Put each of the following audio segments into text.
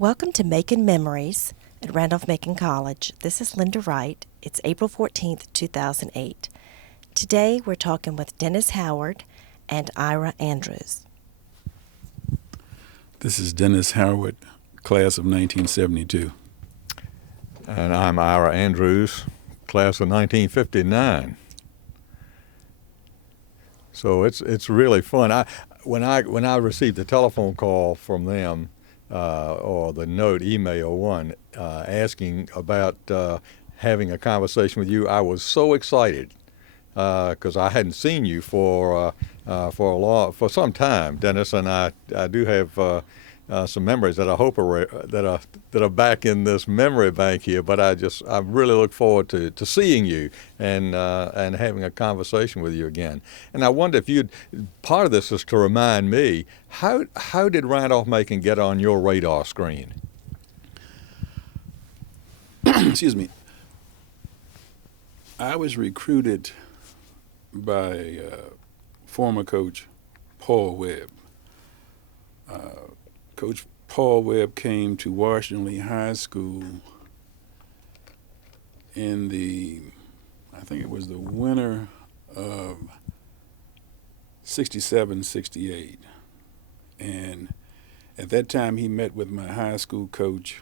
Welcome to Macon Memories at Randolph-Macon College. This is Lynda Wright. It's April 14th, 2008. Today we're talking with Dennis Howard and Ira Andrews. This is Dennis Howard, class of 1972. And I'm Ira Andrews, class of 1959. So it's really fun. When I received the telephone call from them, or the email one, asking about having a conversation with you, I was so excited because I hadn't seen you for some time, Dennis, and I do have some memories that I hope that are back in this memory bank here. But I really look forward to seeing you and having a conversation with you again. And I wonder if part of this is to remind me, how did Randolph-Macon get on your radar screen? Excuse me. I was recruited by former coach Paul Webb. Coach Paul Webb came to Washington Lee High School in I think it was the winter of 67, 68. And at that time he met with my high school coach,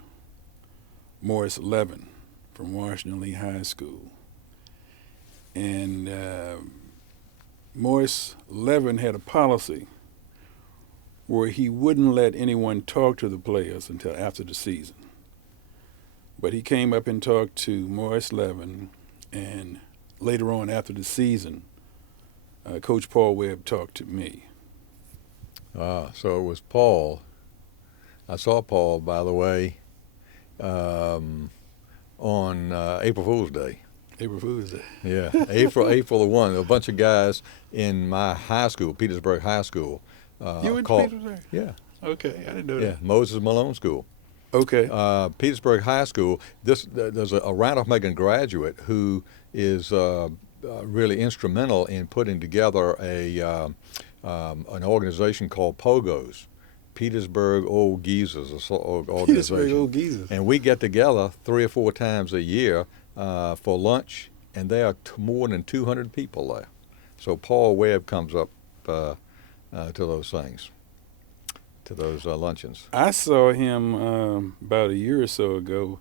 Morris Levin, from Washington Lee High School. And Morris Levin had a policy where he wouldn't let anyone talk to the players until after the season. But he came up and talked to Morris Levin, and later on after the season, Coach Paul Webb talked to me. So it was Paul. I saw Paul, by the way, on April Fool's Day. April Fool's Day. Yeah, April the 1. A bunch of guys in my high school, Petersburg High School. You went to Petersburg? Yeah. Okay, I didn't know that. Yeah, Moses Malone School. Okay. Petersburg High School. There's a Randolph-Macon graduate who is really instrumental in putting together an organization called POGOs, Petersburg Old Geezers organization. Petersburg Old Geezers. And we get together 3 or 4 times a year for lunch, and there are more than 200 people there. So Paul Webb comes up to those things, to those luncheons. I saw him about a year or so ago.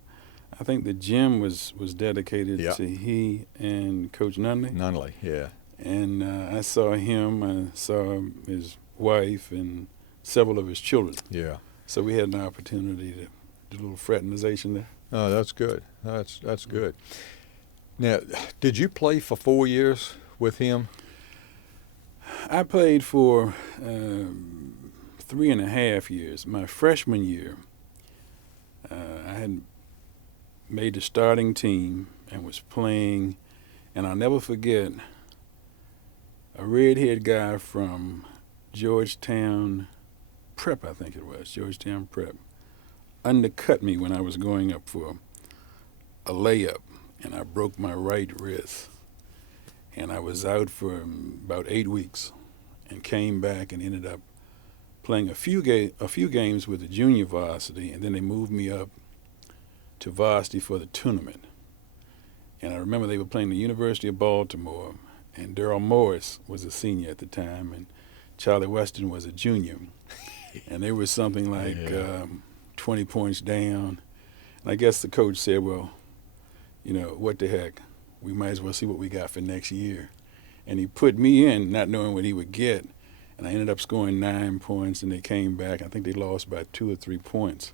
I think the gym was dedicated to he and Coach Nunley. Nunley, yeah. And I saw him, I saw his wife and several of his children. Yeah. So we had an opportunity to do a little fraternization there. Oh, that's good. That's good. Now, did you play for 4 years with him? I played for 3.5 years. My freshman year, I had made the starting team and was playing, and I'll never forget a red-haired guy from Georgetown Prep, I think it was, Georgetown Prep, undercut me when I was going up for a layup, and I broke my right wrist. And I was out for about 8 weeks and came back and ended up playing a few games with the junior varsity, and then they moved me up to varsity for the tournament. And I remember they were playing the University of Baltimore, and Darrell Morris was a senior at the time, and Charlie Weston was a junior. And they were something like 20 points down. And I guess the coach said, well, what the heck? We might as well see what we got for next year. And he put me in, not knowing what he would get. And I ended up scoring 9 points, and they came back. I think they lost by 2 or 3 points.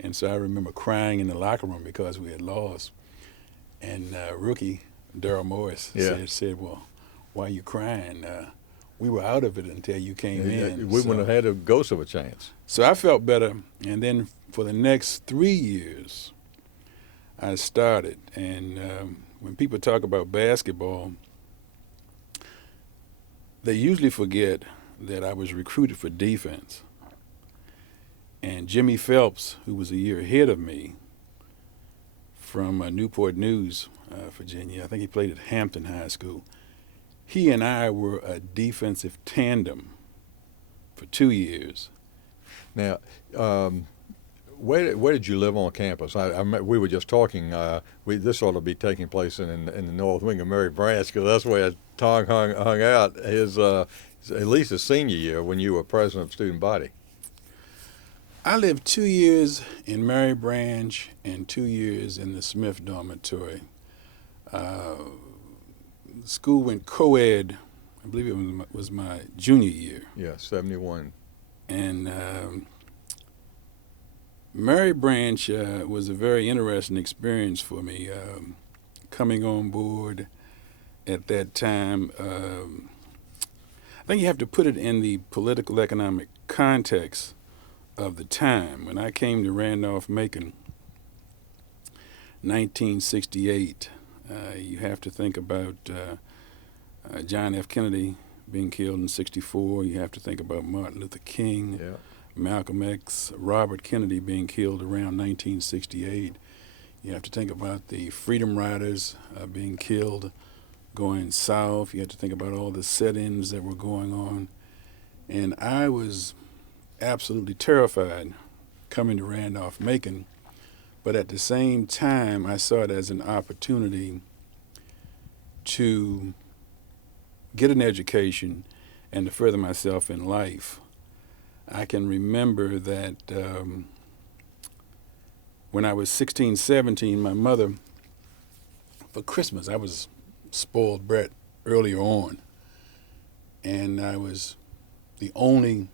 And so I remember crying in the locker room because we had lost. And rookie Darrell Morris said, well, why are you crying? We were out of it until you came in. We wouldn't have had a ghost of a chance. So I felt better. And then for the next 3 years, I started. And when people talk about basketball, they usually forget that I was recruited for defense. And Jimmy Phelps, who was a year ahead of me from Newport News, Virginia, I think he played at Hampton High School, he and I were a defensive tandem for 2 years. Now, where did you live on campus? We were just talking. This ought to be taking place in the North Wing of Mary Branch, because that's where Tong hung out his at least his senior year when you were president of student body. I lived 2 years in Mary Branch and 2 years in the Smith dormitory. School went co-ed, I believe it was my junior year. Yeah, 71. And Mary Branch was a very interesting experience for me. Coming on board at that time, I think you have to put it in the political economic context of the time. When I came to Randolph-Macon, 1968, you have to think about John F. Kennedy being killed in 64. You have to think about Martin Luther King, Yeah. Malcolm X, Robert Kennedy being killed around 1968. You have to think about the Freedom Riders being killed going south. You have to think about all the sit-ins that were going on. And I was absolutely terrified coming to Randolph-Macon, but at the same time, I saw it as an opportunity to get an education and to further myself in life. I can remember that when I was 16, 17, my mother, for Christmas, I was spoiled brat earlier on, and I was the only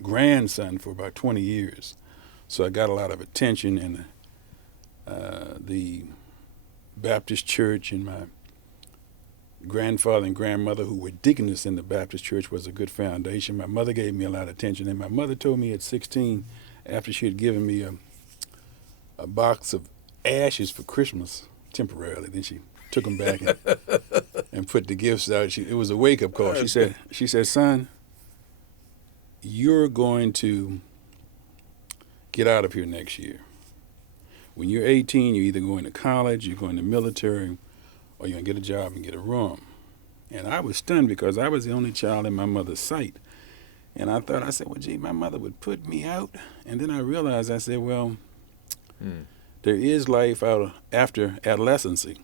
grandson for about 20 years. So I got a lot of attention, and the Baptist church and my grandfather and grandmother, who were deaconess in the Baptist church, was a good foundation. My mother gave me a lot of attention, and my mother told me at 16, after she had given me a box of ashes for Christmas temporarily, then she took them back and put the gifts out. It was a wake-up call. She said, son, you're going to get out of here next year. When you're 18, you're either going to college, you're going to military, or you're going to get a job and get a room. And I was stunned because I was the only child in my mother's sight. And I said, well, gee, my mother would put me out. And then I realized, I said, well, there is life after adolescency.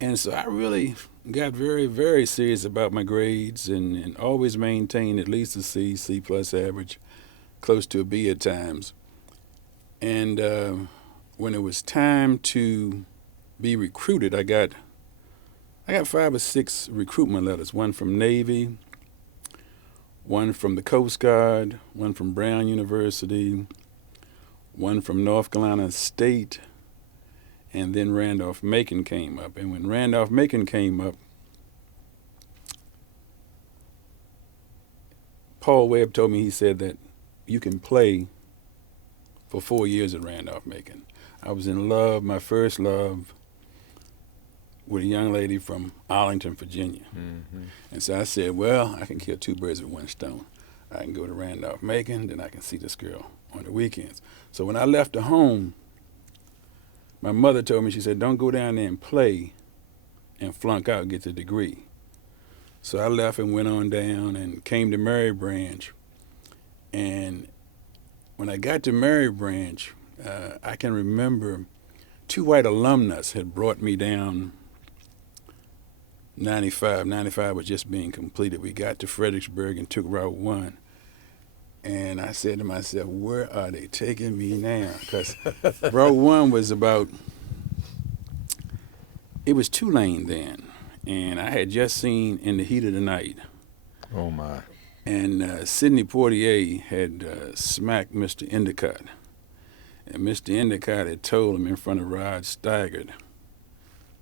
And so I really got very, very serious about my grades and always maintained at least a C plus average, close to a B at times. And when it was time to be recruited, I got 5 or 6 recruitment letters, one from Navy, one from the Coast Guard, one from Brown University, one from North Carolina State, and then Randolph-Macon came up. And when Randolph-Macon came up, Paul Webb told me, he said that you can play for 4 years at Randolph-Macon. I was in love, my first love, with a young lady from Arlington, Virginia. Mm-hmm. And so I said, well, I can kill 2 birds with 1 stone. I can go to Randolph-Macon, then I can see this girl on the weekends. So when I left the home, my mother told me, she said, don't go down there and play and flunk out, get the degree. So I left and went on down and came to Mary Branch. And when I got to Mary Branch, I can remember 2 white alumnus had brought me down 95. 95 was just being completed. We got to Fredericksburg and took Route 1. And I said to myself, where are they taking me now? Because Route 1 was it was 2-lane then. And I had just seen In the Heat of the Night. Oh, my. And Sidney Poitier had smacked Mr. Endicott. And Mr. Endicott had told him in front of Rod Steiger,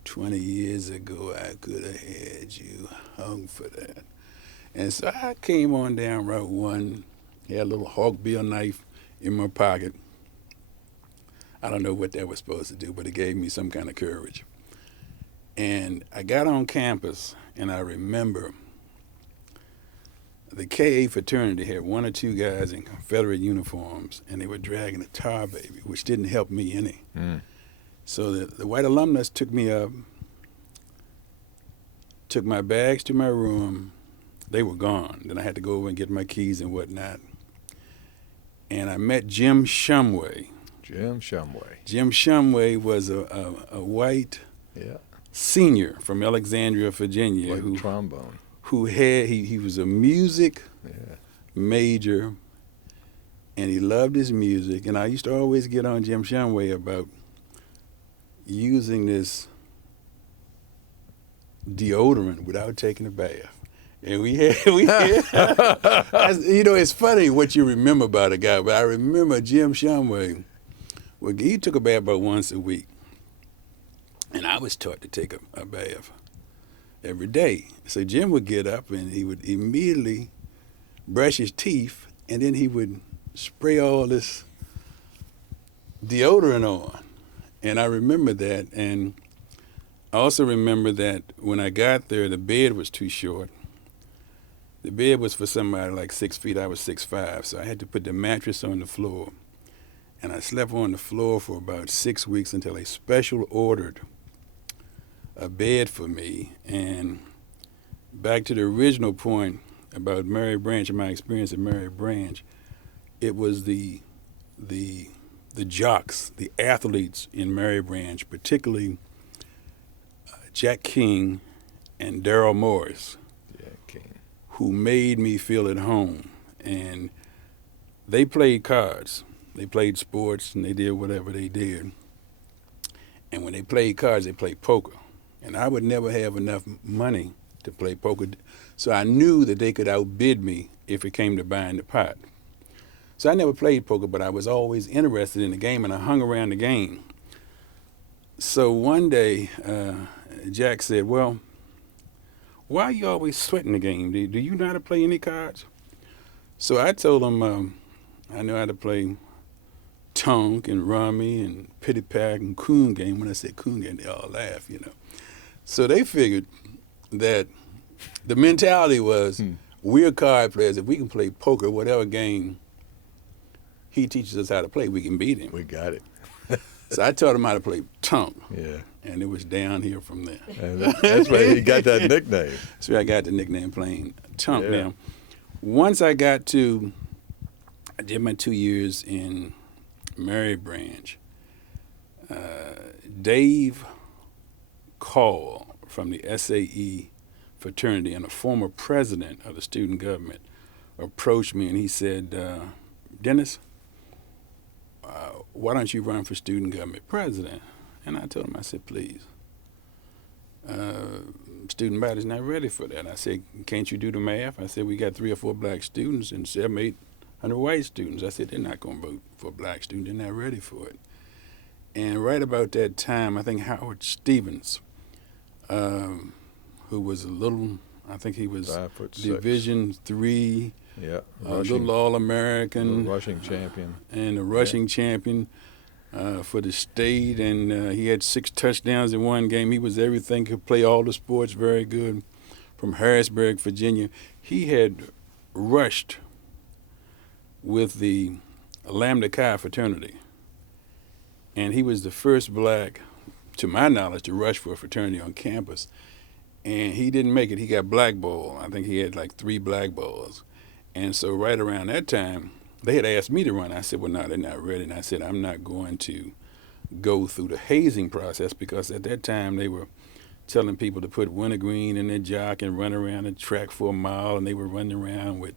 20 years ago, I could have had you hung for that. And so I came on down Route 1, had a little hawkbill knife in my pocket. I don't know what that was supposed to do, but it gave me some kind of courage. And I got on campus, and I remember the KA fraternity had 1 or 2 guys in Confederate uniforms, and they were dragging a tar baby, which didn't help me any. So the white alumnus took me up, took my bags to my room. They were gone. Then I had to go over and get my keys and whatnot. and I met Jim Shumway. Jim Shumway. Jim Shumway was a white senior from Alexandria, Virginia, Played trombone. Who had he was a music major, and he loved his music. And I used to always get on Jim Shumway about using this deodorant without taking a bath. And we had it's funny what you remember about a guy, but I remember Jim Shumway. Well, he took a bath about once a week, and I was taught to take a bath every day. So Jim would get up and he would immediately brush his teeth, and then he would spray all this deodorant on. And I remember that, and I also remember that when I got there, the bed was too short. The bed was for somebody like 6 feet. I was 6'5", so I had to put the mattress on the floor. And I slept on the floor for about 6 weeks until they special ordered a bed for me. And back to the original point about Mary Branch and my experience at Mary Branch, it was the jocks, the athletes in Mary Branch, particularly Jack King and Darryl Morris, who made me feel at home. And they played cards. They played sports, and they did whatever they did. And when they played cards, they played poker. And I would never have enough money to play poker, so I knew that they could outbid me if it came to buying the pot. So I never played poker, but I was always interested in the game, and I hung around the game. So one day, Jack said, well, why are you always sweating the game? Do you know how to play any cards? So I told him I know how to play Tonk and Rummy and Pitty Pack and Coon Game. When I said Coon Game, they all laugh, So they figured that the mentality was, we're card players. If we can play poker, whatever game he teaches us how to play, we can beat him. We got it. So I taught him how to play Tonk. Yeah. And it was downhill from there. And that's why he got that nickname. That's where I got the nickname, playing Tonk. Yeah. Now, once I did my 2 years in Mary Branch, Dave Call from the SAE fraternity and a former president of the student government approached me, and he said, Dennis, why don't you run for student government president? And I told him, I said, please. Student body's not ready for that. I said, can't you do the math? I said, we got 3 or 4 black students and 700, 800 white students. I said, they're not going to vote for a black student. They're not ready for it. And right about that time, I think Howard Stevens, who was I think he was Division III, little All-American. Rushing champion. And a rushing champion for the state, and he had 6 touchdowns in one game. He was everything, could play all the sports very good, from Harrisburg, Virginia. He had rushed with the Lambda Chi fraternity, and he was the first black, to my knowledge, to rush for a fraternity on campus. And he didn't make it. He got blackballed. I think he had like 3 blackballs. And so right around that time, they had asked me to run. I said, well, no, they're not ready. And I said, I'm not going to go through the hazing process, because at that time they were telling people to put wintergreen in their jock and run around the track for a mile, and they were running around with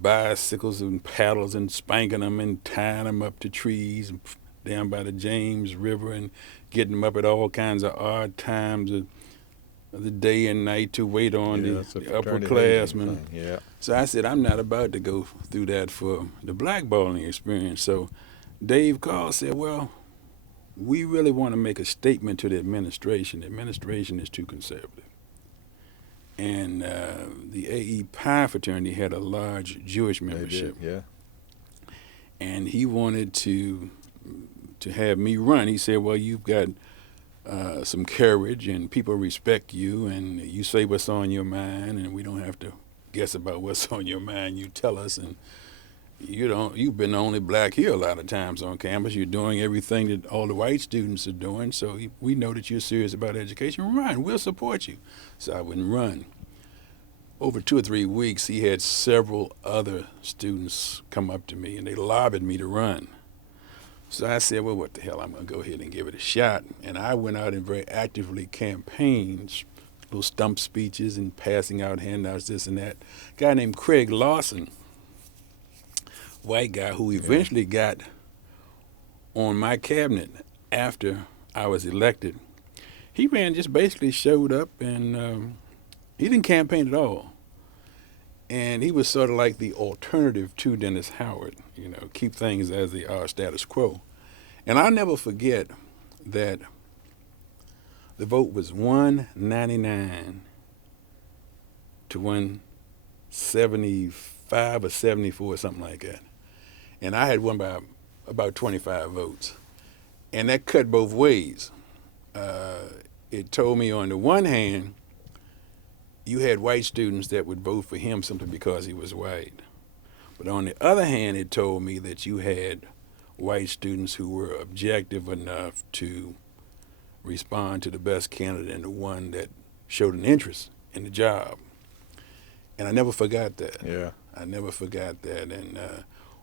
bicycles and paddles and spanking them and tying them up to trees down by the James River and getting them up at all kinds of odd times of the day and night to wait on the upperclassmen. Yeah. So I said, I'm not about to go through that for the blackballing experience. So Dave Call said, well, we really want to make a statement to the administration. The administration is too conservative. And the AE Pi fraternity had a large Jewish membership. They did, yeah. And he wanted to have me run. He said, well, you've got some courage, and people respect you, and you say what's on your mind, and we don't have to guess about what's on your mind. You tell us, and you've been the only black here a lot of times on campus. You're doing everything that all the white students are doing, so we know that you're serious about education. Run, we'll support you. So I wouldn't run. over 2 or 3 weeks, he had several other students come up to me, and they lobbied me to run. So I said, well, what the hell, I'm going to go ahead and give it a shot. And I went out and very actively campaigned, little stump speeches and passing out handouts, this and that. A guy named Craig Lawson, white guy, who eventually got on my cabinet after I was elected. He just basically showed up, and he didn't campaign at all. And he was sort of like the alternative to Dennis Howard, keep things as they are, status quo. And I'll never forget that the vote was 199 to 175 or 74, something like that. And I had won by about 25 votes. And that cut both ways. It told me on the one hand, you had white students that would vote for him simply because he was white. But on the other hand, it told me that you had white students who were objective enough to respond to the best candidate and the one that showed an interest in the job. And I never forgot that. Yeah. I never forgot that. And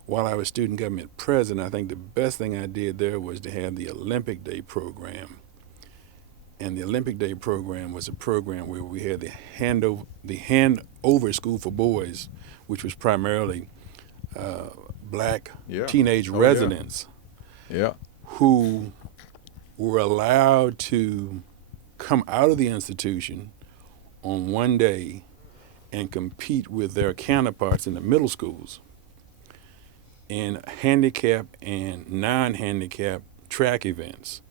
while I was student government president, I think the best thing I did there was to have the Olympic Day program. And the Olympic Day program was a program where we had the handover school for boys, which was primarily black teenage residents who were allowed to come out of the institution on one day and compete with their counterparts in the middle schools in handicap and non-handicap track events.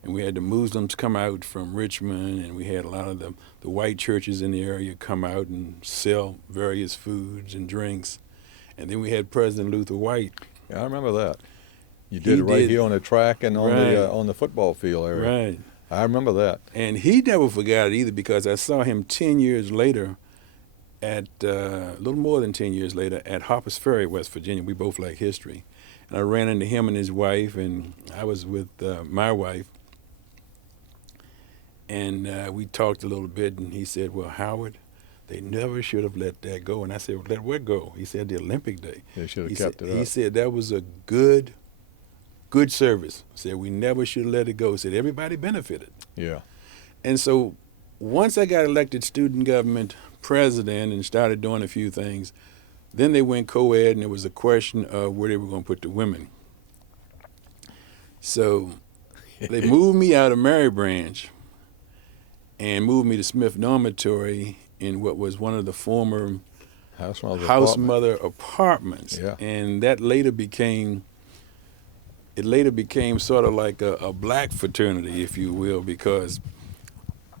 And we had the Muslims come out from Richmond, and we had a lot of the white churches in the area come out and sell various foods and drinks. And then we had President Luther White. Yeah, I remember that. You did it right here on the track and on the football field area. Right. I remember that. And he never forgot it either, because I saw him 10 years later a little more than 10 years later, at Harpers Ferry, West Virginia. We both like history. And I ran into him and his wife, and I was with my wife. And we talked a little bit, and he said, well, Howard, they never should have let that go. And I said, well, let what go? He said, the Olympic Day. They should have kept it up. He said, that was a good service. He said, we never should have let it go. He said, everybody benefited. Yeah. And so once I got elected student government president and started doing a few things, then they went co-ed, and it was a question of where they were going to put the women. So they moved me out of Mary Branch and moved me to Smith Dormitory in what was one of the former house mother apartments. Yeah. And that later became sort of like a black fraternity, if you will, because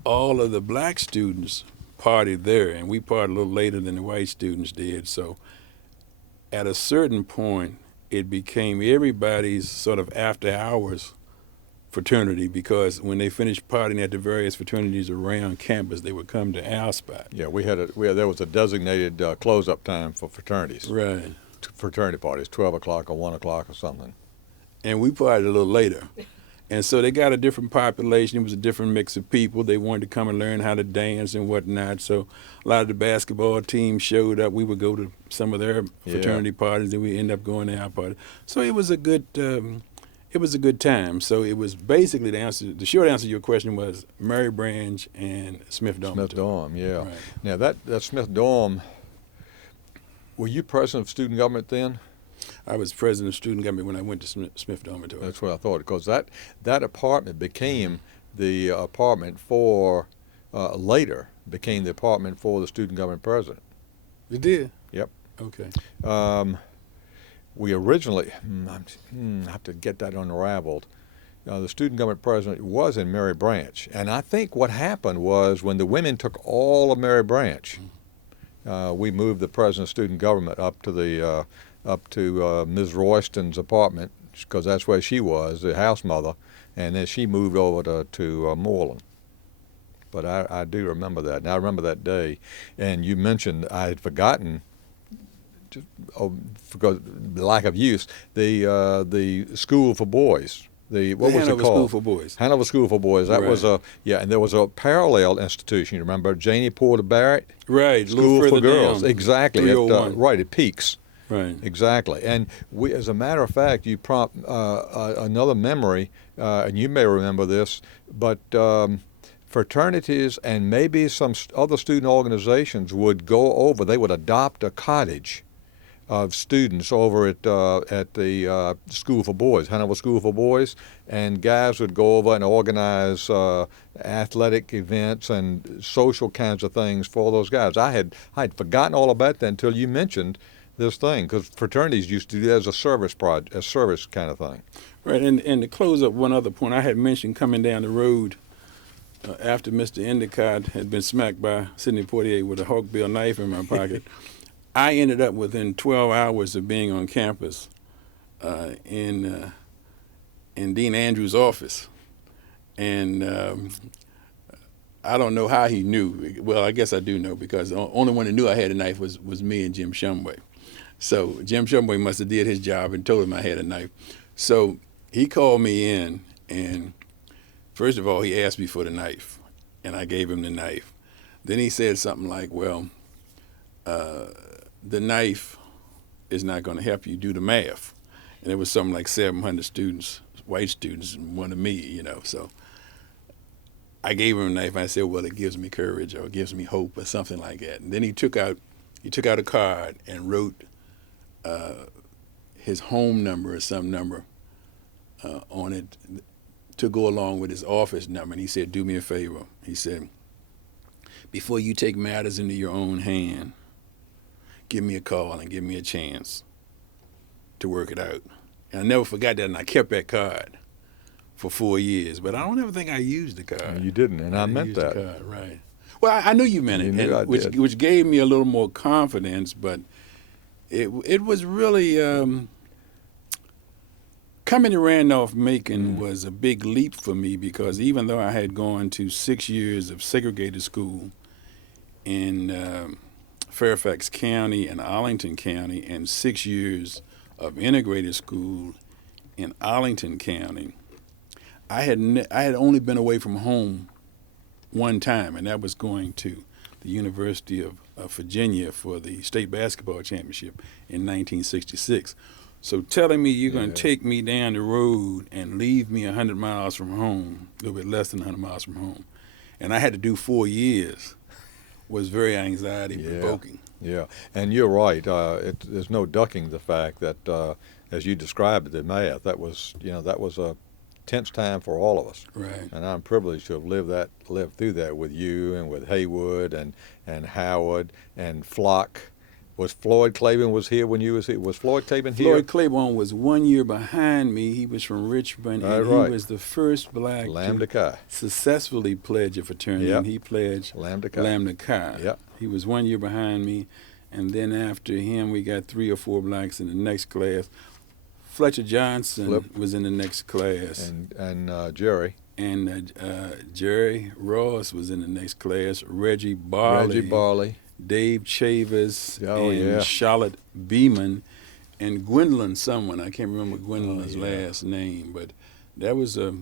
all of the black students partied there, and we partied a little later than the white students did. So at a certain point, it became everybody's sort of after hours fraternity, because when they finished partying at the various fraternities around campus, they would come to our spot. Yeah, there was a designated close-up time for fraternities. Right. Fraternity parties, 12 o'clock or 1 o'clock or something. And we partied a little later. And so they got a different population. It was a different mix of people. They wanted to come and learn how to dance and whatnot. So a lot of the basketball teams showed up. We would go to some of their fraternity parties, and we end up going to our party. So it was a good time. So it was basically the short answer to your question was Mary Branch and Smith Dorm. Smith Dorm, yeah. Right. Now that Smith Dorm, were you president of student government then? I was president of student government when I went to Smith Dormitory. That's what I thought, because that apartment became the apartment for, later became the apartment for the student government president. It did? Yep. Okay. We originally, I have to get that unraveled, the student government president was in Mary Branch. And I think what happened was when the women took all of Mary Branch, we moved the president of student government up to Ms. Royston's apartment, because that's where she was, the house mother, and then she moved over to Moreland. But I do remember that, and I remember that day. And you mentioned, I had forgotten, because lack of use, the school for boys what was it Hanover called? School for Boys. Hanover School for Boys. That was Right. and there was a parallel institution. You remember Janie Porter Barrett? Right, a little School for further Girls. down, Exactly. 301. Right at Peaks. Right. Exactly. And we, as a matter of fact, you prompt another memory, and you may remember this, but fraternities and maybe some other student organizations would go over. They would adopt a cottage of students over at the School for Boys, Hanover School for Boys, and guys would go over and organize athletic events and social kinds of things for those guys. I'd forgotten all about that until you mentioned this thing, because fraternities used to do that as a service kind of thing. Right, and to close up one other point, I had mentioned coming down the road after Mr. Endicott had been smacked by Sidney Poitier with a hawkbill knife in my pocket. I ended up within 12 hours of being on campus in Dean Andrews' office. And I don't know how he knew. Well, I guess I do know, because the only one who knew I had a knife was me and Jim Shumway. So Jim Shumway must have did his job and told him I had a knife. So he called me in, and first of all, he asked me for the knife, and I gave him the knife. Then he said something like, well, the knife is not going to help you do the math. And it was something like 700 students, white students, and one of me, So I gave him a knife, and I said, well, it gives me courage, or it gives me hope, or something like that. And then he took out a card and wrote his home number or some number on it to go along with his office number. And he said, do me a favor. He said, before you take matters into your own hand, give me a call and give me a chance to work it out. And I never forgot that, and I kept that card for 4 years. But I don't ever think I used the card. You didn't, and I meant used that. The card, right. Well, I knew you meant it, You knew I did. which gave me a little more confidence, but it was really coming to Randolph-Macon was a big leap for me, because even though I had gone to 6 years of segregated school in Fairfax County and Arlington County, and 6 years of integrated school in Arlington County, I had only been away from home one time, and that was going to the University of Virginia for the state basketball championship in 1966. So telling me you're going to take me down the road and leave me 100 miles from home, a little bit less than 100 miles from home, and I had to do 4 years, was very anxiety-provoking. Yeah, and you're right. There's no ducking the fact that, as you described it, the math, that was a tense time for all of us. Right. And I'm privileged to have lived through that with you and with Haywood and Howard and Flock. Was Floyd Claiborne was here when you was here? Was Floyd Claiborne here? Floyd Claiborne was 1 year behind me. He was from Richmond, and right. He was the first black Lambda Chi. successfully pledge a fraternity, Yep. and he pledged Lambda Chi. Lambda Chi. Yep. He was 1 year behind me, and then after him, we got 3 or 4 blacks in the next class. Fletcher Johnson was in the next class. And Jerry. And Jerry Ross was in the next class. Reggie Barley. Dave Chavez, Charlotte Beeman, and Gwendolyn someone. I can't remember Gwendolyn's last name, but that was a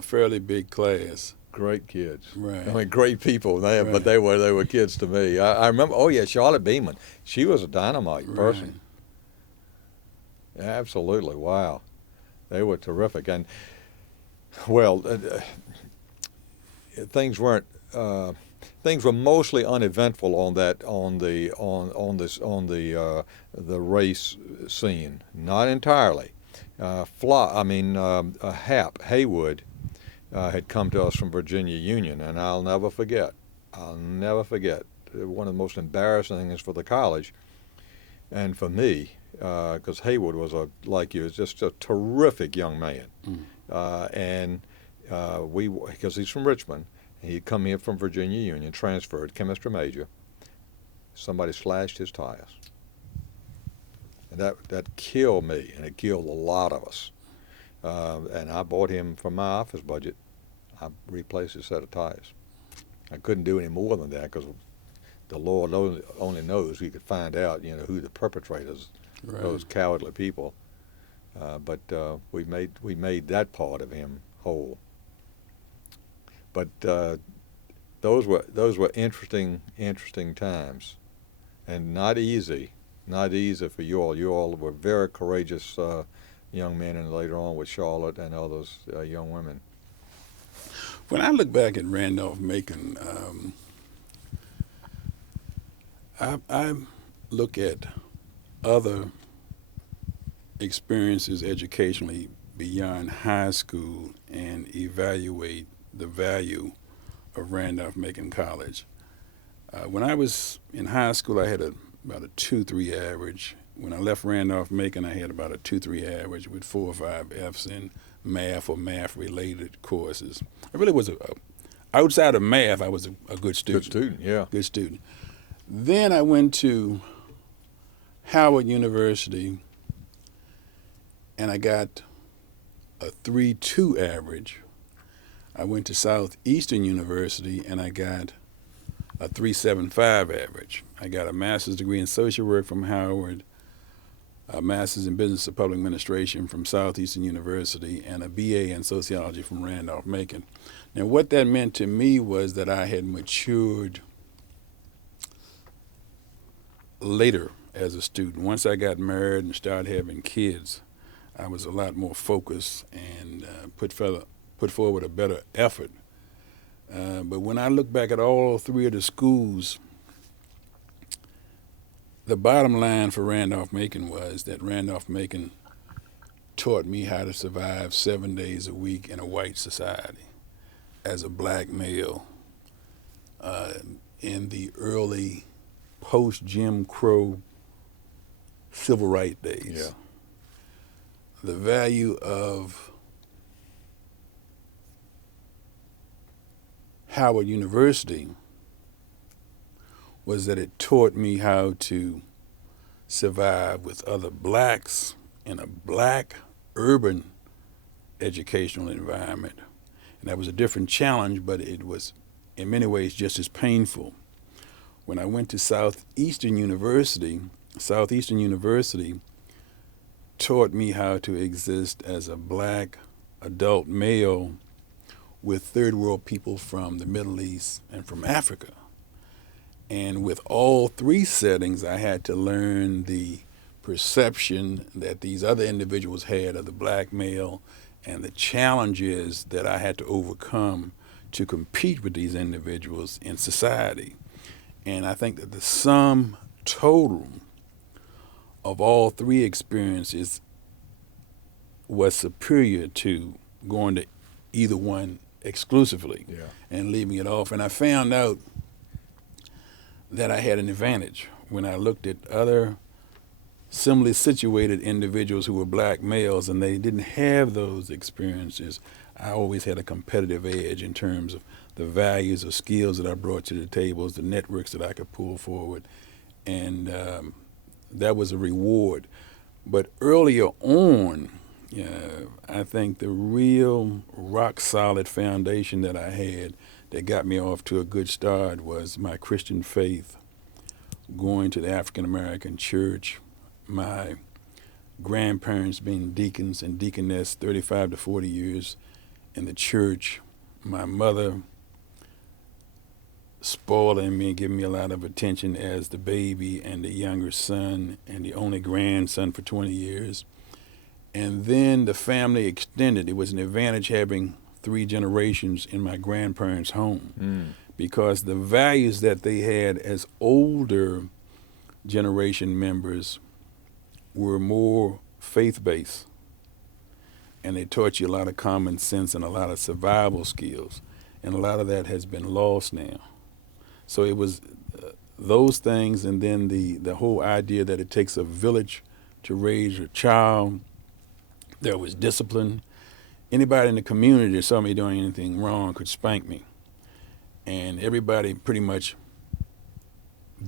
fairly big class. Great kids. Right. I mean, great people. But they were kids to me. I remember, Charlotte Beeman. She was a dynamite person. Absolutely. Wow. They were terrific. And, well, things weren't... Things were mostly uneventful on the race scene. Not entirely. Hap Haywood had come to us from Virginia Union, and I'll never forget. One of the most embarrassing things for the college, and for me, because Haywood was just a terrific young man, because he's from Richmond. He'd come here from Virginia Union, transferred, chemistry major. Somebody slashed his tires. And that killed me, and it killed a lot of us. And I bought him from my office budget. I replaced his set of tires. I couldn't do any more than that, because the Lord only knows we could find out, who the perpetrators, those cowardly people. but we made that part of him whole. But those were interesting times, and not easy for you all. You all were very courageous young men, and later on with Charlotte and others young women. When I look back at Randolph-Macon, I look at other experiences educationally beyond high school and evaluate the value of Randolph-Macon College. When I was in high school, I had about a 2.3 average. When I left Randolph-Macon, I had about a 2.3 average with 4 or 5 Fs in math or math-related courses. I really was outside of math, I was a good student. Good student, yeah. Good student. Then I went to Howard University, and I got a 3.2 average. I went to Southeastern University, and I got a 3.75 average. I got a master's degree in social work from Howard, a master's in business and public administration from Southeastern University, and a BA in sociology from Randolph-Macon. Now, what that meant to me was that I had matured later as a student. Once I got married and started having kids, I was a lot more focused and put forward a better effort. But when I look back at all 3 of the schools, the bottom line for Randolph-Macon was that Randolph-Macon taught me how to survive 7 days a week in a white society as a black male in the early post-Jim Crow civil rights days. Yeah. The value of Howard University was that it taught me how to survive with other blacks in a black urban educational environment. And that was a different challenge, but it was in many ways just as painful. When I went to Southeastern University taught me how to exist as a black adult male with third world people from the Middle East and from Africa. And with all 3 settings, I had to learn the perception that these other individuals had of the black male and the challenges that I had to overcome to compete with these individuals in society. And I think that the sum total of all 3 experiences was superior to going to either one exclusively and leaving it off. And I found out that I had an advantage when I looked at other similarly situated individuals who were black males and they didn't have those experiences. I always had a competitive edge in terms of the values or skills that I brought to the tables, the networks that I could pull forward, and that was a reward. But earlier on, I think the real rock-solid foundation that I had that got me off to a good start was my Christian faith, going to the African-American church, my grandparents being deacons and deaconess 35 to 40 years in the church, my mother spoiling me and giving me a lot of attention as the baby and the younger son and the only grandson for 20 years. And then the family extended. It was an advantage having 3 generations in my grandparents' home because the values that they had as older generation members were more faith-based. And they taught you a lot of common sense and a lot of survival skills. And a lot of that has been lost now. So it was those things, and then the whole idea that it takes a village to raise a child. There was discipline. Anybody in the community that saw me doing anything wrong could spank me. And everybody pretty much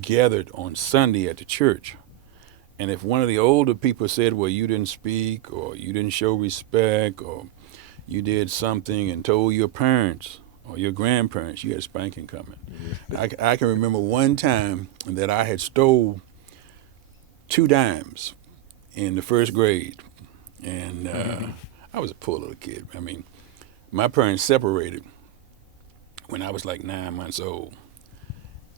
gathered on Sunday at the church. And if one of the older people said, well, you didn't speak, or you didn't show respect, or you did something and told your parents or your grandparents, you had a spanking coming. I can remember one time that I had stole 2 dimes in the 1st grade. And I was a poor little kid. I mean, my parents separated when I was like 9 months old.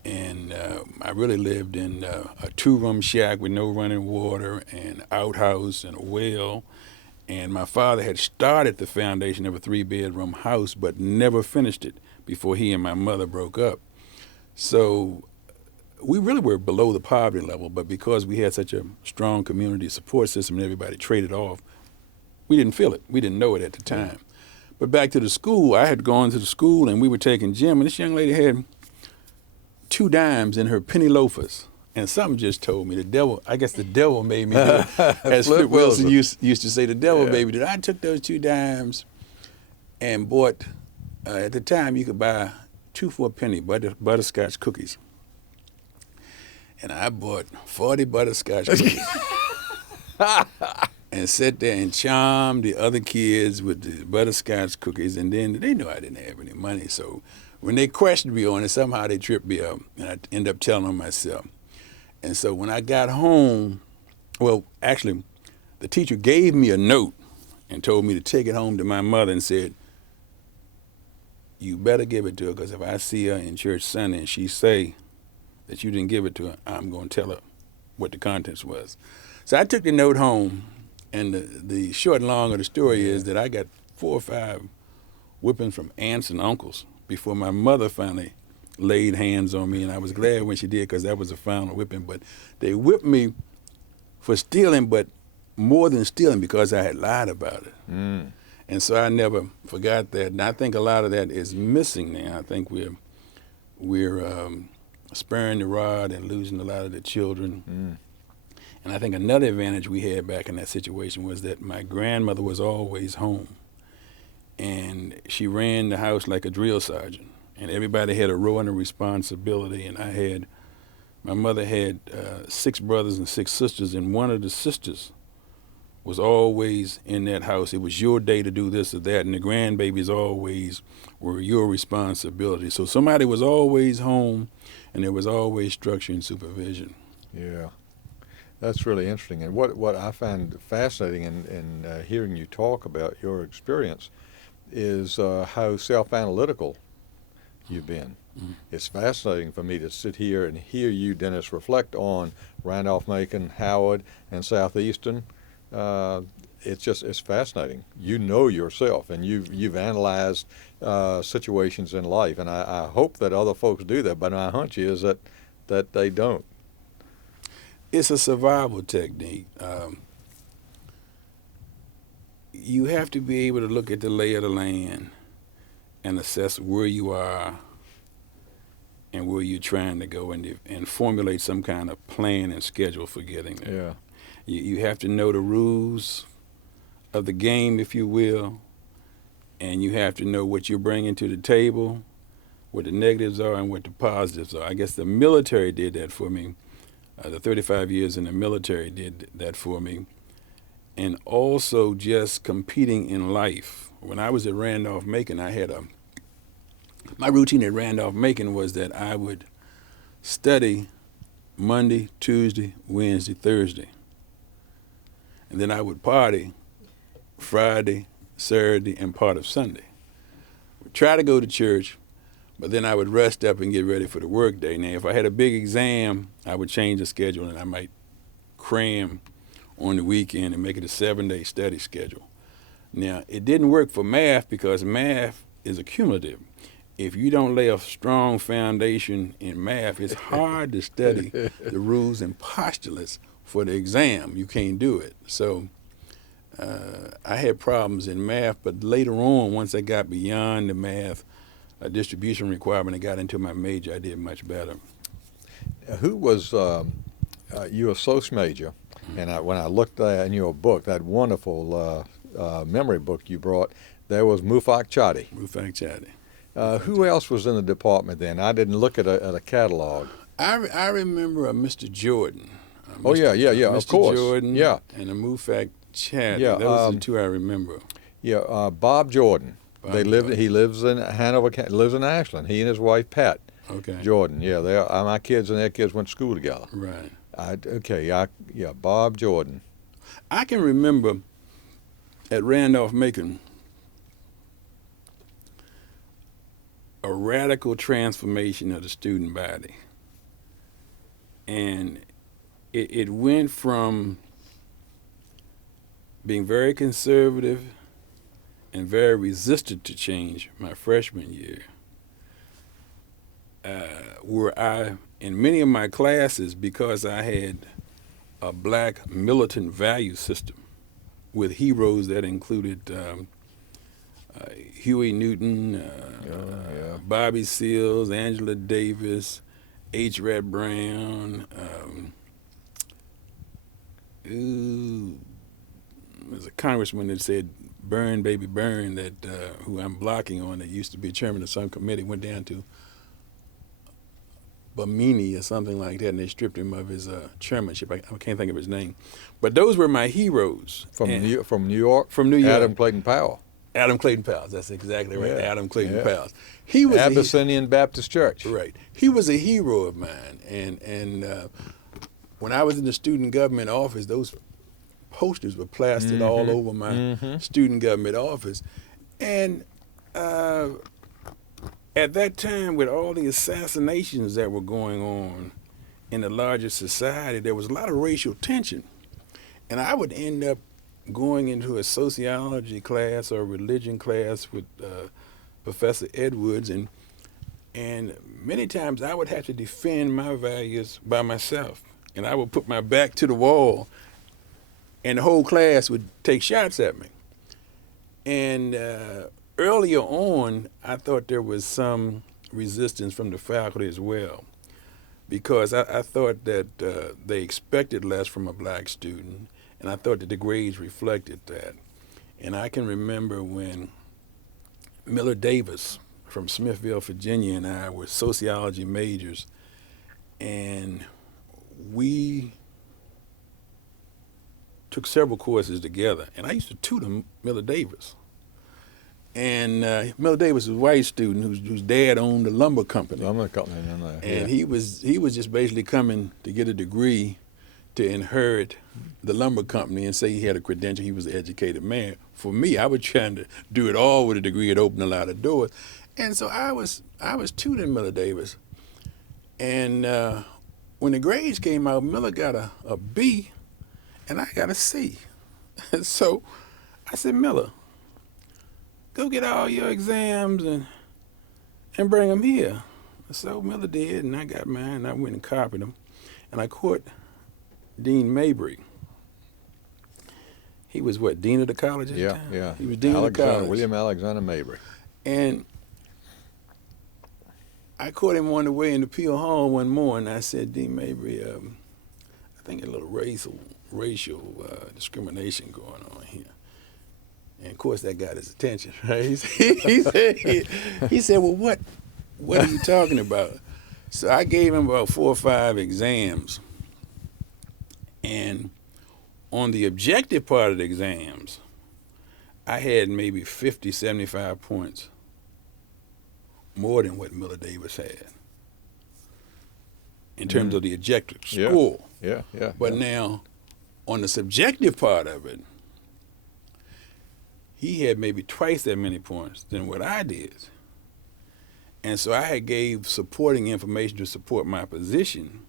And I really lived in a 2-room shack with no running water and outhouse and a well. And my father had started the foundation of a 3-bedroom house but never finished it before he and my mother broke up. So we really were below the poverty level, but because we had such a strong community support system and everybody traded off, we didn't feel it. We didn't know it at the time. But back to the school, I had gone to the school and we were taking gym, and this young lady had 2 dimes in her penny loafers. And something just told me, I guess the devil made me do it. As Flip Wilson used to say, the devil made me do it. I took those 2 dimes and bought, at the time you could buy 2 for a penny butterscotch cookies. And I bought 40 butterscotch cookies and sat there and charmed the other kids with the butterscotch cookies. And then they knew I didn't have any money. So when they questioned me on it, somehow they tripped me up. And I ended up telling them myself. And so when I got home, well, actually, the teacher gave me a note and told me to take it home to my mother and said, you better give it to her, because if I see her in church Sunday and she say that you didn't give it to her, I'm going to tell her what the contents was. So I took the note home, and the short and long of the story is that I got 4 or 5 whippings from aunts and uncles before my mother finally laid hands on me, and I was glad when she did, because that was the final whipping. But they whipped me for stealing, but more than stealing, because I had lied about it. And so I never forgot that. And I think a lot of that is missing now. I think we're sparing the rod and losing a lot of the children. And I think another advantage we had back in that situation was that my grandmother was always home, and she ran the house like a drill sergeant. And everybody had a role and a responsibility. And my mother had 6 brothers and 6 sisters, and one of the sisters was always in that house. It was your day to do this or that, and the grandbabies always were your responsibility. So somebody was always home, and there was always structure and supervision. Yeah, that's really interesting. And what I find fascinating in hearing you talk about your experience is how self-analytical you've been. It's fascinating for me to sit here and hear you, Dennis, reflect on Randolph-Macon, Howard, and Southeastern. It's fascinating. You know yourself, and you've analyzed situations in life, and I hope that other folks do that. But my hunch is that they don't. It's a survival technique. You have to be able to look at the lay of the land and assess where you are and where you're trying to go, and formulate some kind of plan and schedule for getting there. Yeah. You have to know the rules of the game, if you will, and you have to know what you're bringing to the table, what the negatives are and what the positives are. I guess the military did that for me. The 35 years in the military did that for me. And also just competing in life. When I was at Randolph-Macon, my routine at Randolph-Macon was that I would study Monday, Tuesday, Wednesday, Thursday. And then I would party Friday, Saturday, and part of Sunday. Would try to go to church, but then I would rest up and get ready for the work day. Now, if I had a big exam, I would change the schedule, and I might cram on the weekend and make it a 7-day study schedule. Now, it didn't work for math, because math is accumulative. If you don't lay a strong foundation in math, it's hard to study the rules and postulates for the exam. You can't do it. So I had problems in math, but later on, once I got beyond the math distribution requirement and got into my major, I did much better. Who was you a soc major? And when I looked in your book, that wonderful memory book you brought, there was Mufak Chadi. Mufak Chadi. Who else was in the department then? I didn't look at a catalog. I remember Mr. Jordan. Mr. Of course. Mr. Jordan, yeah. And a Mufak Chadi. Yeah, Those are the 2 I remember. Yeah, Bob Jordan. Jordan. He lives in Hanover, lives in Ashland. He and his wife Pat. Okay. Jordan. Yeah, my kids and their kids went to school together. Right. Bob Jordan. I can remember at Randolph-Macon, a radical transformation of the student body. And it went from being very conservative and very resistant to change my freshman year, where I, in many of my classes, because I had a black militant value system with heroes that included Huey Newton, Bobby Seals, Angela Davis, H. Red Brown. There's a congressman that said, "Burn, baby, burn," that who I'm blocking on, that used to be chairman of some committee, went down to Bamini or something like that, and they stripped him of his chairmanship. I can't think of his name. But those were my heroes. From New York? From New York. Adam Clayton Powell. Adam Clayton Powell, that's exactly right. Yeah. Adam Clayton Yeah. Powell. He was Abyssinian Baptist Church. Right. He was a hero of mine. And when I was in the student government office, those posters were plastered all over my student government office. And at that time, with all the assassinations that were going on in the larger society, there was a lot of racial tension. And I would end up going into a sociology class or religion class with Professor Edwards, and many times I would have to defend my values by myself. And I would put my back to the wall, and the whole class would take shots at me. And earlier on, I thought there was some resistance from the faculty as well, because I thought that they expected less from a black student, and I thought that the grades reflected that. And I can remember when Miller Davis from Smithville, Virginia, and I were sociology majors, and we took several courses together. And I used to tutor Miller Davis. And Miller Davis was a white student whose dad owned a lumber company. Lumber company in there. And he was just basically coming to get a degree to inherit the lumber company and say he had a credential, he was an educated man. For me, I was trying to do it all with a degree that opened a lot of doors. And so I was tutoring Miller Davis. And when the grades came out, Miller got a B and I got a C. And so I said, "Miller, go get all your exams and bring them here." So Miller did, and I got mine, and I went and copied them. And I caught Dean Mabry. He was what, dean of the college at the time? Yeah. He was dean of the college. William Alexander Mabry. And I caught him on the way into Peel Hall one morning. I said, "Dean Mabry, I think a little racial discrimination going on here." And of course, that got his attention, right? He said, "Well, what are you talking about?" So I gave him about 4 or 5 exams. And on the objective part of the exams, I had maybe 50, 75 points more than what Miller Davis had in terms of the objective score. Yeah. But now, on the subjective part of it, he had maybe twice that many points than what I did. And so I had gave supporting information to support my position.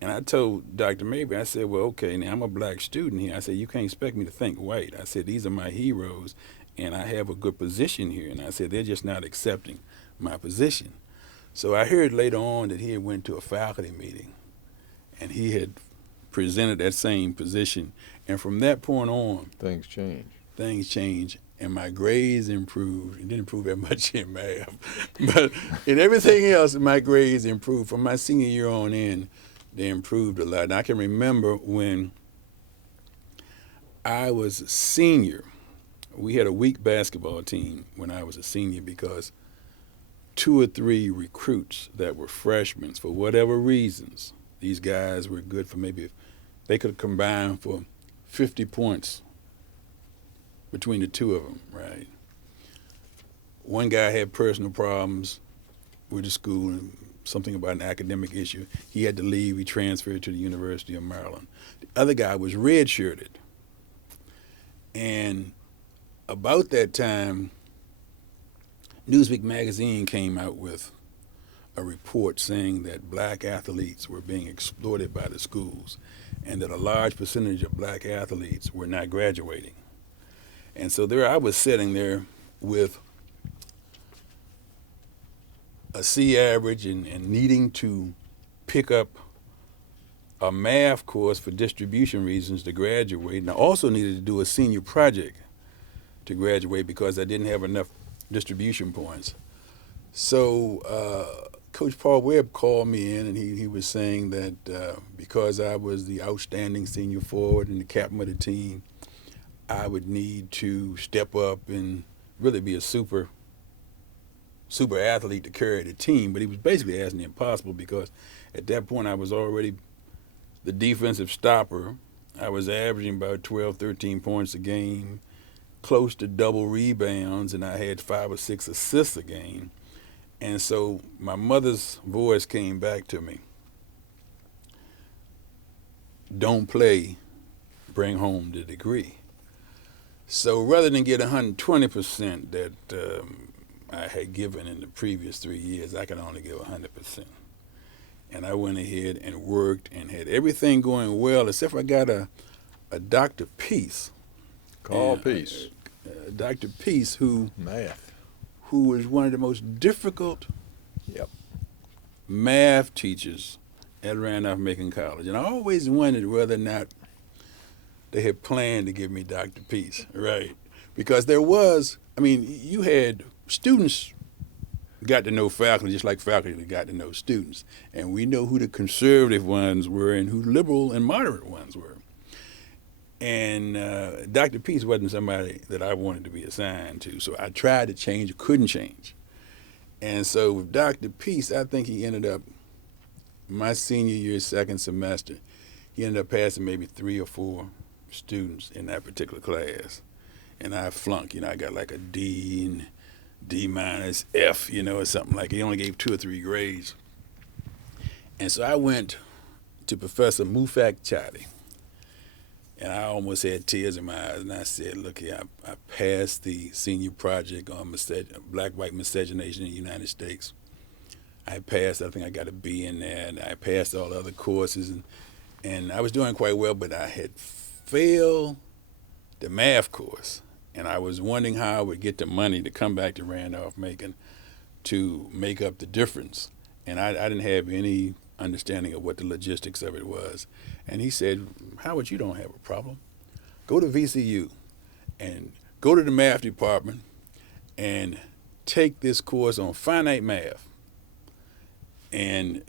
And I told Dr. Mabry, I said, "Well, okay, now I'm a black student here." I said, "You can't expect me to think white." I said, "These are my heroes, and I have a good position here." And I said, "They're just not accepting my position." So I heard later on that he had went to a faculty meeting, and he had presented that same position. And from that point on, Things change. And my grades improved. It didn't improve that much in math, but in everything else, my grades improved. From my senior year on in, they improved a lot. And I can remember when I was a senior, we had a weak basketball team when I was a senior because 2 or 3 recruits that were freshmen, for whatever reasons, these guys were good for maybe, they could combine for 50 points between the 2 of them, right? One guy had personal problems with the school and something about an academic issue. He had to leave. He transferred to the University of Maryland. The other guy was redshirted. And about that time, Newsweek magazine came out with a report saying that black athletes were being exploited by the schools and that a large percentage of black athletes were not graduating. And so there I was sitting there with a C average and needing to pick up a math course for distribution reasons to graduate. And I also needed to do a senior project to graduate because I didn't have enough distribution points. So Coach Paul Webb called me in, and he was saying that because I was the outstanding senior forward and the captain of the team, I would need to step up and really be a super athlete to carry the team. But he was basically asking the impossible because at that point I was already the defensive stopper. I was averaging about 12, 13 points a game, close to double rebounds, and I had 5 or 6 assists a game. And so my mother's voice came back to me. Don't play, bring home the degree. So rather than get 120% that I had given in the previous 3 years, I could only give 100%. And I went ahead and worked and had everything going well, except I got a Dr. Peace. Peace. Dr. Peace, who Math. was one of the most difficult math teachers at Randolph-Macon College. And I always wondered whether or not they had planned to give me Dr. Peace, right? Because there was, you had students got to know faculty just like faculty got to know students. And we know who the conservative ones were and who liberal and moderate ones were. And Dr. Peace wasn't somebody that I wanted to be assigned to. So I tried to change, couldn't change. And so with Dr. Peace, I think he ended up, my senior year, second semester, he ended up passing maybe 3 or 4 students in that particular class. And I flunked, I got like a D and D minus F, or something like that. He only gave 2 or 3 grades. And so I went to Professor Mufak Chadi. And I almost had tears in my eyes. And I said, look here, I passed the senior project on black-white miscegenation in the United States. I passed, I think I got a B in there, and I passed all the other courses. And I was doing quite well, but I had failed the math course. And I was wondering how I would get the money to come back to Randolph-Macon to make up the difference. And I didn't have any understanding of what the logistics of it was. And he said, Howard, you don't have a problem. Go to VCU and go to the math department and take this course on finite math and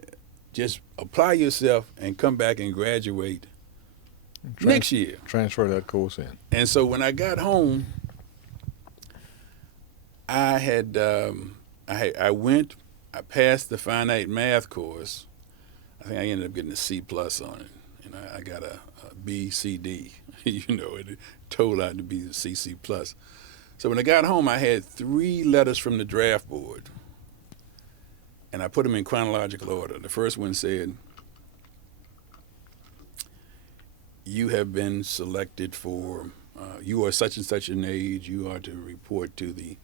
just apply yourself and come back and graduate next year. Transfer that course in. And so when I got home, I passed the finite math course. I think I ended up getting a C plus on it. And I got a B, C, D. It told out to be the C plus. So when I got home, I had 3 letters from the draft board. And I put them in chronological order. The first one said, you have been selected for, you are such and such an age, you are to report to the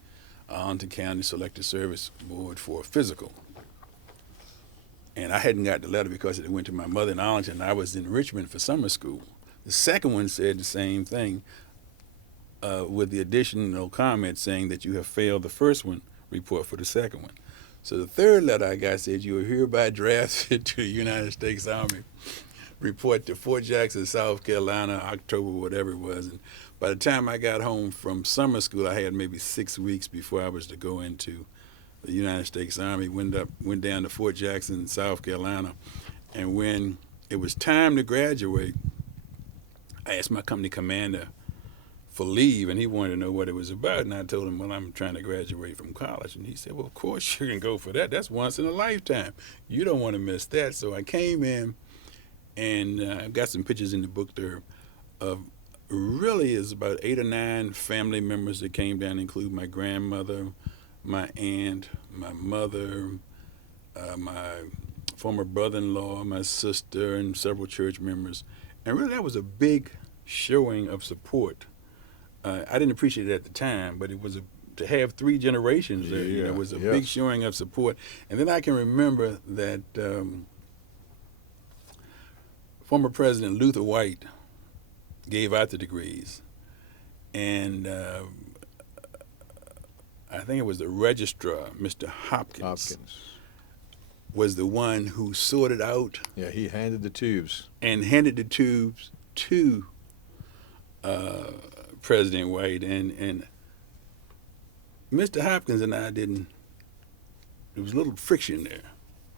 Arlington County Selective Service Board for a physical. And I hadn't got the letter because it went to my mother in Arlington, and I was in Richmond for summer school. The second one said the same thing with the additional comment saying that you have failed the first one, report for the second one. So the third letter I got said you are hereby drafted to the United States Army, report to Fort Jackson, South Carolina, October, whatever it was. And by the time I got home from summer school, I had maybe 6 weeks before I was to go into the United States Army. Went down to Fort Jackson, South Carolina. And when it was time to graduate, I asked my company commander for leave, and he wanted to know what it was about. And I told him, well, I'm trying to graduate from college. And he said, well, of course you can go for that. That's once in a lifetime. You don't want to miss that. So I came in, and I've got some pictures in the book there of really is about 8 or 9 family members that came down, include my grandmother, my aunt, my mother, my former brother-in-law, my sister, and several church members. And really that was a big showing of support I didn't appreciate it at the time, but it was to have 3 generations there. Yeah, It was a yes. big showing of support. And then I can remember that former President Luther Wright gave out the degrees, and I think it was the registrar, Mr. Hopkins, was the one who sorted out Yeah, he handed the tubes. and handed the tubes to President White, and Mr. Hopkins and I didn't. There was a little friction there,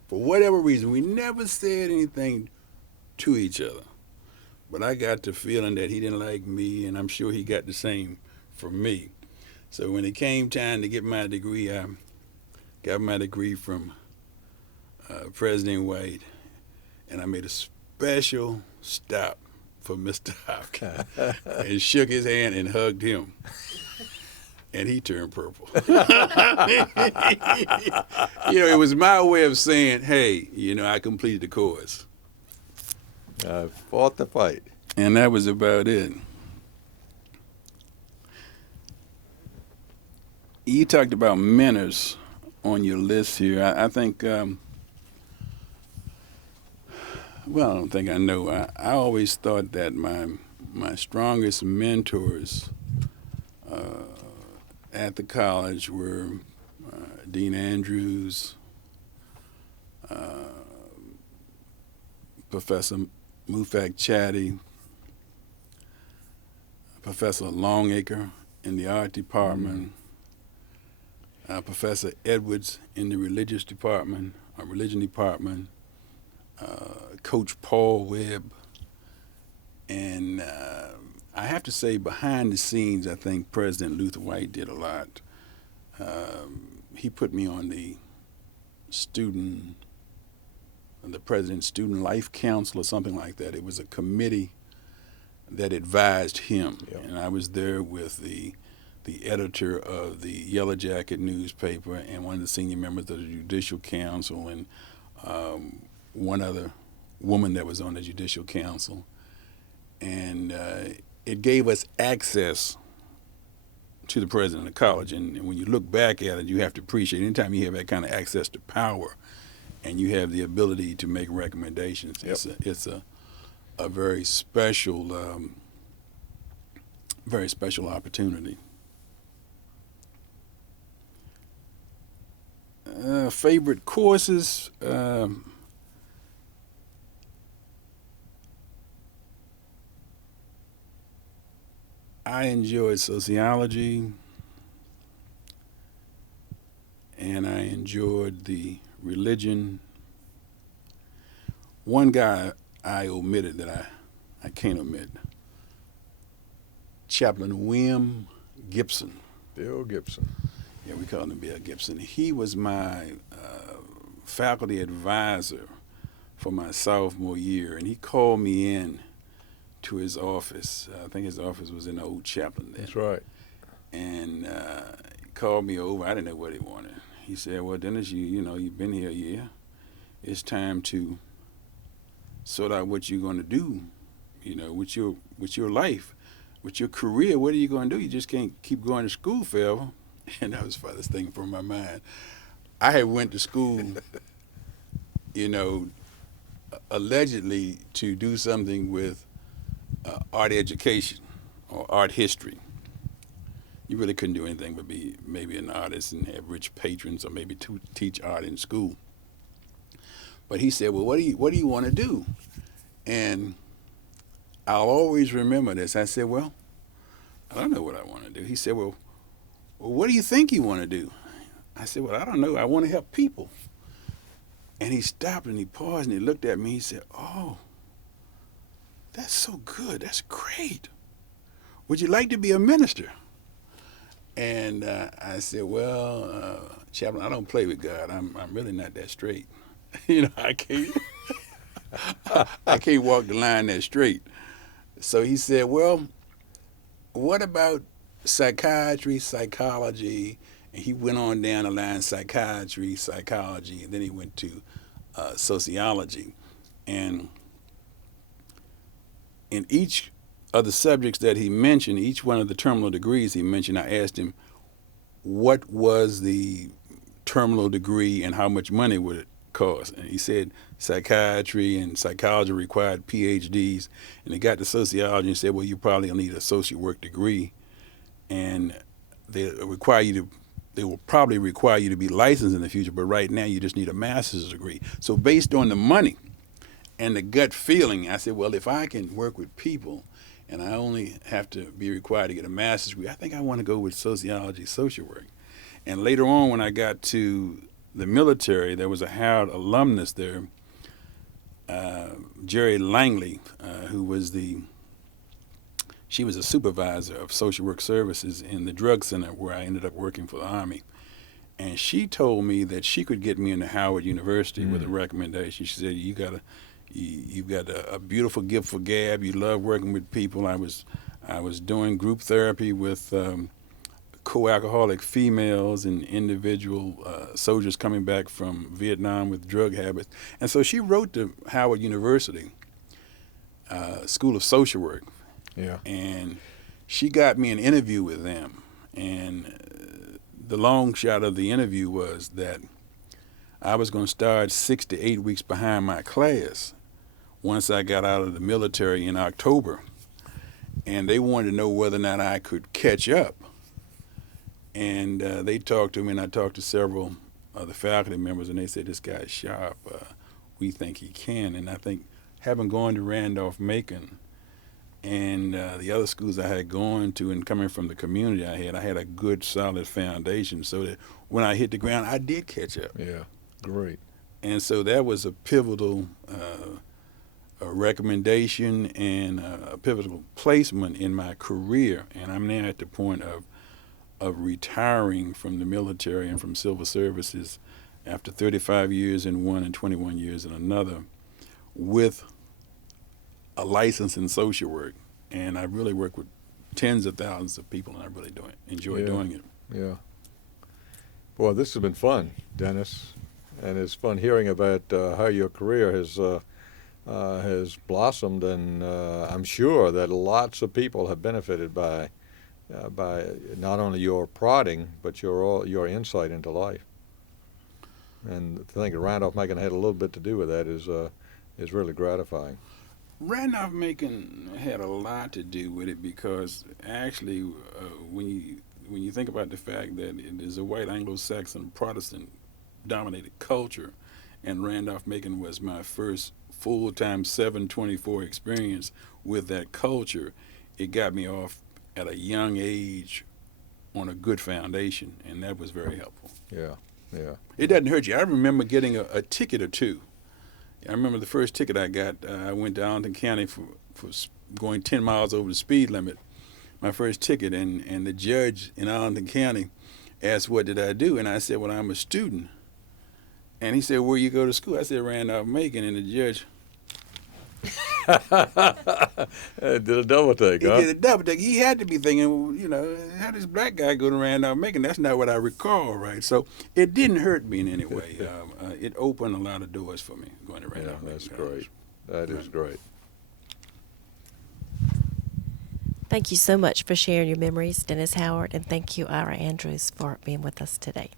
for whatever reason. We never said anything to each other, but I got the feeling that he didn't like me, and I'm sure he got the same from me. So when it came time to get my degree, I got my degree from President White, and I made a special stop for Mr. Hopkins and shook his hand and hugged him. And he turned purple. It was my way of saying, hey, I completed the course. Fought the fight. And that was about it. You talked about mentors on your list here. I think, I don't think I know. I always thought that my strongest mentors at the college were Dean Andrews, Professor Mufak Chatty, Professor Longacre in the art department, Professor Edwards in the religion department, Coach Paul Webb, and I have to say, behind the scenes, I think President Luther White did a lot. He put me on the President's Student Life Council or something like that. It was a committee that advised him, and I was there with the editor of the Yellow Jacket newspaper and one of the senior members of the Judicial Council and one other woman that was on the Judicial Council. And it gave us access to the president of the college. And when you look back at it, you have to appreciate anytime you have that kind of access to power and you have the ability to make recommendations. Yep. It's a very special opportunity. Favorite courses? I enjoyed sociology, and I enjoyed the religion. One guy I omitted that I can't omit, Chaplain William Gibson. Bill Gibson. Yeah, we called him Bill Gibson. He was my faculty advisor for my sophomore year, and he called me in to his office. I think his office was in the old Chaplain then. That's right. And he called me over. I didn't know what he wanted. He said, well, Dennis, you've been here a year. It's time to sort out what you're going to do, with your life, with your career. What are you going to do? You just can't keep going to school forever. And that was the farthest thing from my mind. I had went to school, allegedly to do something with art education or art history. You really couldn't do anything but be maybe an artist and have rich patrons or maybe to teach art in school. But he said, well, what do you want to do? And I'll always remember this. I said, well, I don't know what I want to do. He said, well, what do you think you want to do? I said, well, I don't know. I want to help people. And he stopped and he paused and he looked at me. He said, oh, that's so good. That's great. Would you like to be a minister? And I said, well, Chaplain, I don't play with God. I'm really not that straight. I can't I can't walk the line that straight. So he said, well, what about psychiatry, psychology? And he went on down the line, psychiatry, psychology, and then he went to sociology. And in each of the subjects that he mentioned, each one of the terminal degrees he mentioned, I asked him what was the terminal degree and how much money would it cost. And he said psychiatry and psychology required PhDs. And he got to sociology and said, well, you probably need an associate work degree. And they will probably require you to be licensed in the future, but right now you just need a master's degree. So based on the money and the gut feeling, I said, well, if I can work with people and I only have to be required to get a master's degree, I think I want to go with sociology, social work. And later on, when I got to the military, there was a Howard alumnus there, Jerry Langley, who was she was a supervisor of social work services in the drug center where I ended up working for the Army. And she told me that she could get me into Howard University with a recommendation. She said, you've got a beautiful gift for gab. You love working with people. I was doing group therapy with co-alcoholic females and individual soldiers coming back from Vietnam with drug habits. And so she wrote to Howard University School of Social Work. Yeah. And she got me an interview with them. And the long shot of the interview was that I was going to start 6 to 8 weeks behind my class once I got out of the military in October. And they wanted to know whether or not I could catch up. And they talked to me, and I talked to several of the faculty members, and they said, this guy's sharp. We think he can. And I think having gone to Randolph-Macon and the other schools I had gone to and coming from the community I had a good, solid foundation so that when I hit the ground, I did catch up. Yeah, great. And so that was a pivotal recommendation and a pivotal placement in my career. And I'm now at the point of retiring from the military and from civil services after 35 years in one and 21 years in another with a license in social work. And I really work with tens of thousands of people, and I really enjoy doing it. Yeah. Boy, this has been fun, Dennis. And it's fun hearing about how your career has blossomed, and I'm sure that lots of people have benefited by not only your prodding, but your insight into life. And to think that Randolph-Macon had a little bit to do with that is really gratifying. Randolph-Macon had a lot to do with it because actually, when you think about the fact that it is a white Anglo-Saxon Protestant-dominated culture, and Randolph-Macon was my first full-time 724 experience with that culture, it got me off at a young age on a good foundation, and that was very helpful. Yeah, yeah. It doesn't hurt you. I remember getting a ticket or two. I remember the first ticket I got, I went to Arlington County for going 10 miles over the speed limit, my first ticket, and the judge in Arlington County asked what did I do, and I said, well, I'm a student. And he said, where you go to school? I said, Randolph-Macon, and the judge did a double take, huh? He did a double take. He had to be thinking, how does this black guy go to Randolph-Macon? That's not what I recall, right? So it didn't hurt me in any way. It opened a lot of doors for me going to Randolph-Macon. Yeah, that's great. That is great. Thank you so much for sharing your memories, Dennis Howard, and thank you, Ira Andrews, for being with us today.